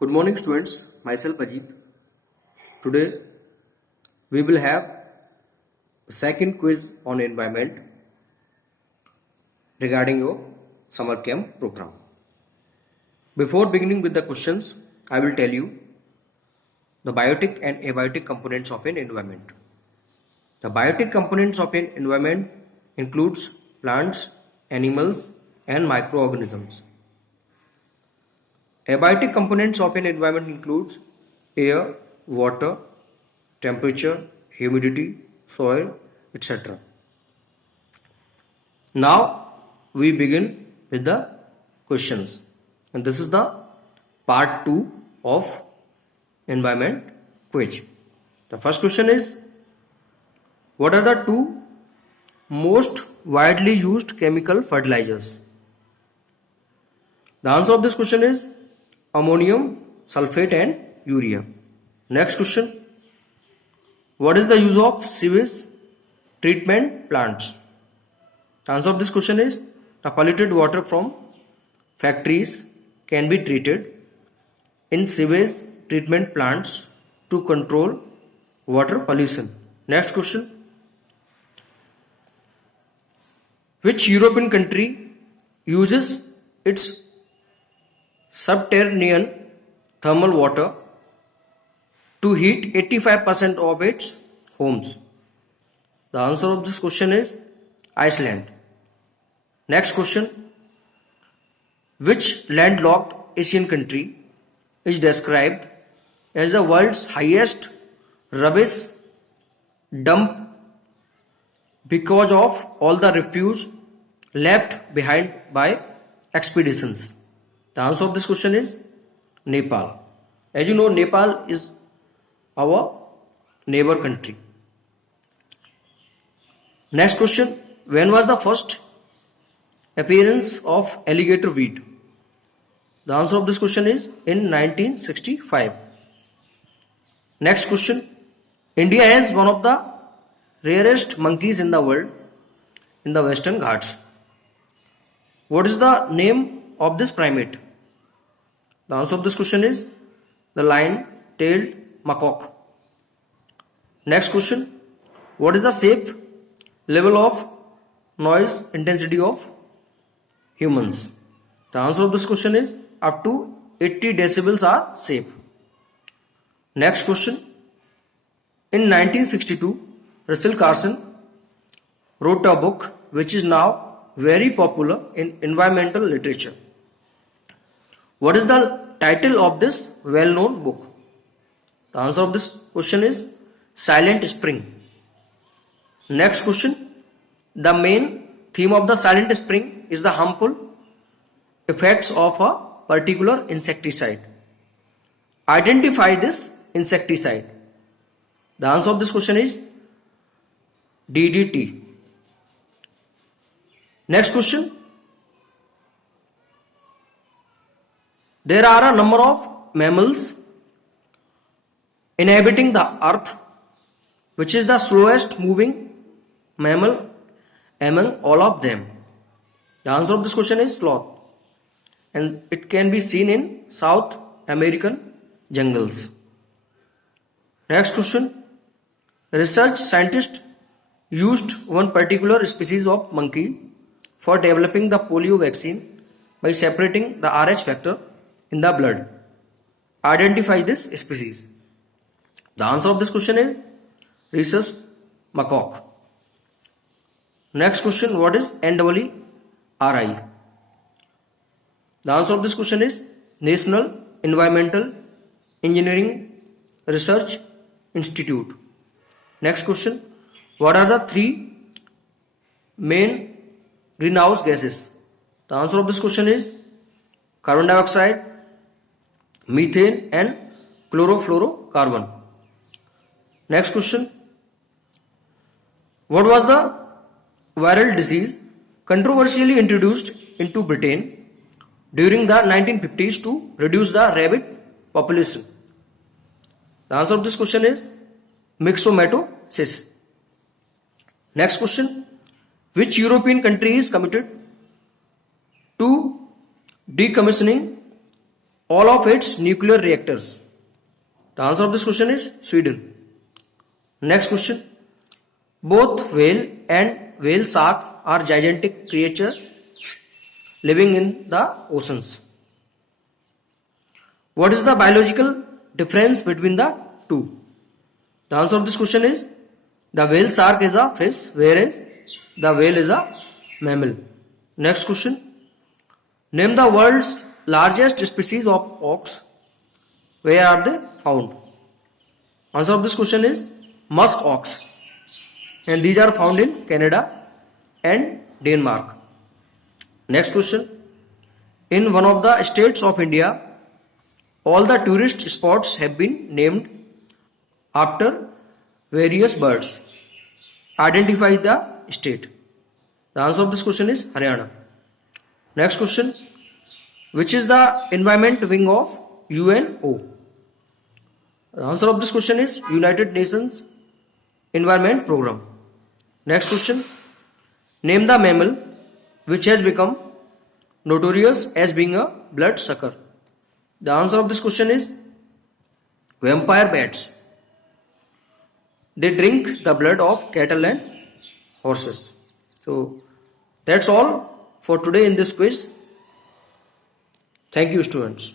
Good morning, students. Myself Ajit. Today we will have the second quiz on environment regarding your summer camp program. Before beginning with the questions, I will tell you the biotic and abiotic components of an environment. The biotic components of an environment includes plants, animals, and microorganisms. Abiotic components of an environment includes air, water, temperature, humidity, soil, etc. Now we begin with the questions, and this is the part 2 of environment quiz. The first question is, what are the two most widely used chemical fertilizers? The answer of this question is ammonium sulfate and urea. Next question, what is the use of sewage treatment plants? The answer of this question is the polluted water from factories can be treated in sewage treatment plants to control water pollution. Next question, which European country uses its subterranean thermal water to heat 85% of its homes? The answer of this question is Iceland. Next question, which landlocked Asian country is described as the world's highest rubbish dump because of all the refuse left behind by expeditions? The answer of this question is Nepal. As you know, Nepal is our neighbor country. Next question, when was the first appearance of alligator weed? The answer of this question is in 1965. Next question, India has one of the rarest monkeys in the world in the Western Ghats. What is the name of this primate? The answer of this question is the lion-tailed macaque. Next question, what is the safe level of noise intensity of humans? The answer of this question is up to 80 decibels are safe. Next question, in 1962, Russell Carson wrote a book which is now very popular in environmental literature. What is the title of this well-known book? The answer of this question is Silent Spring. Next question, the main theme of the Silent Spring is the harmful effects of a particular insecticide. Identify this insecticide. The answer of this question is DDT. Next question, there are a number of mammals inhabiting the earth. Which is the slowest moving mammal among all of them? The answer of this question is sloth, and it can be seen in South American jungles. Next question, research scientists used one particular species of monkey for developing the polio vaccine by separating the Rh factor in the blood. Identify this species. The answer of this question is rhesus macaque. Next question, what is NEERI? The answer of this question is National Environmental Engineering Research Institute. Next question, what are the three main greenhouse gases? The answer of this question is carbon dioxide, methane and chlorofluorocarbon. Next question, what was the viral disease controversially introduced into Britain during the 1950s to reduce the rabbit population? The answer of this question is myxomatosis. Next question, which European country is committed to decommissioning all of its nuclear reactors? The answer of this question is Sweden. Next question. Both whale and whale shark are gigantic creatures living in the oceans. What is the biological difference between the two? The answer of this question is the whale shark is a fish, whereas the whale is a mammal. Next question. Name the world's largest species of ox. Where are they found? Answer of this question is musk ox. And these are found in Canada and Denmark. Next question. In one of the states of India, all the tourist spots have been named after various birds. Identify the state. The answer of this question is Haryana. Next question. Which is the environment wing of UNO? The answer of this question is United Nations Environment Program. Next question. Name the mammal which has become notorious as being a blood sucker. The answer of this question is vampire bats. They drink the blood of cattle and horses. So that's all for today in this quiz. Thank you, students.